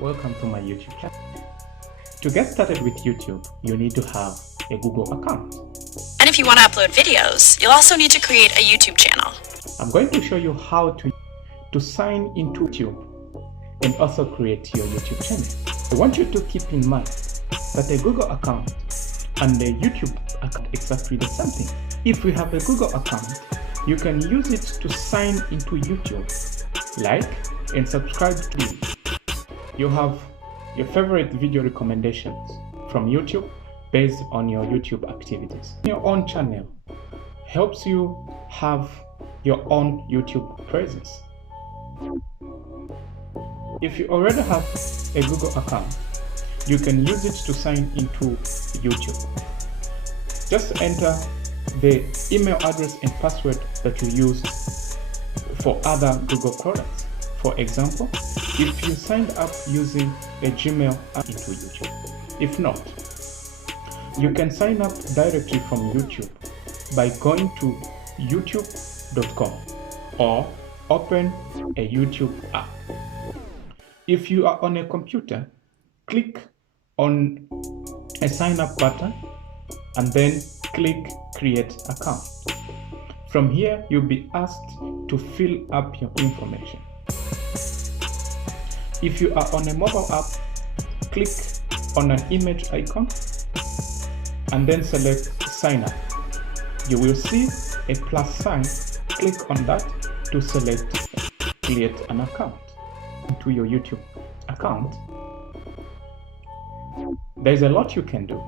Welcome to my YouTube channel. To get started with YouTube, you need to have a Google account. And if you want to upload videos, you'll also need to create a YouTube channel. I'm going to show you how to sign into YouTube and also create your YouTube channel. I want you to keep in mind that a Google account and a YouTube account are exactly the same thing. If you have a Google account, you can use it to sign into YouTube, like and subscribe to it. You have your favorite video recommendations from YouTube based on your YouTube activities. Your own channel helps you have your own YouTube presence. If you already have a Google account, you can use it to sign into YouTube. Just enter the email address and password that you use for other Google products. For example, if you signed up using a Gmail app into YouTube. If not, you can sign up directly from YouTube by going to youtube.com or open a YouTube app. If you are on a computer, click on a sign up button and then click create account. From here, you'll be asked to fill up your information. If you are on a mobile app, click on an image icon and then select sign up. You will see a plus sign. Click on that to select create an account. To your YouTube account, there's a lot you can do.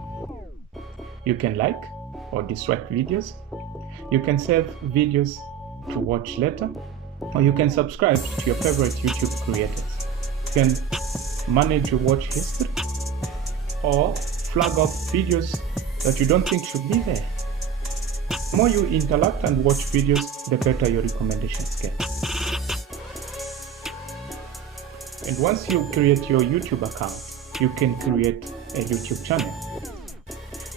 You can like or dislike videos. You can save videos to watch later, or you can subscribe to your favorite YouTube creators. You can manage your watch history or flag up videos that you don't think should be there. The more you interact and watch videos, the better your recommendations get. And once you create your YouTube account, you can create a YouTube channel.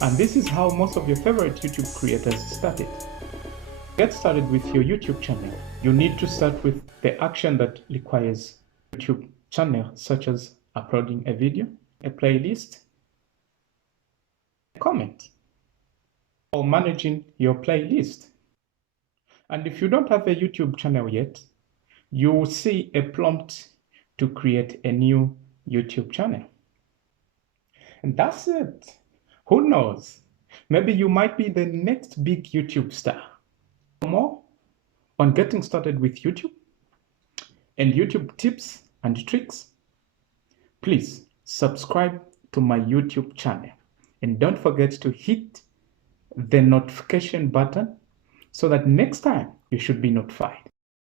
And this is how most of your favorite YouTube creators started. Get started with your YouTube channel. You need to start with the action that requires YouTube channel, such as uploading a video, a playlist, a comment, or managing your playlist. And if you don't have a YouTube channel yet, you will see a prompt to create a new YouTube channel. And that's it. Who knows? Maybe you might be the next big YouTube star. For more on getting started with YouTube and YouTube tips and tricks, please subscribe to my YouTube channel. And don't forget to hit the notification button so that next time you should be notified.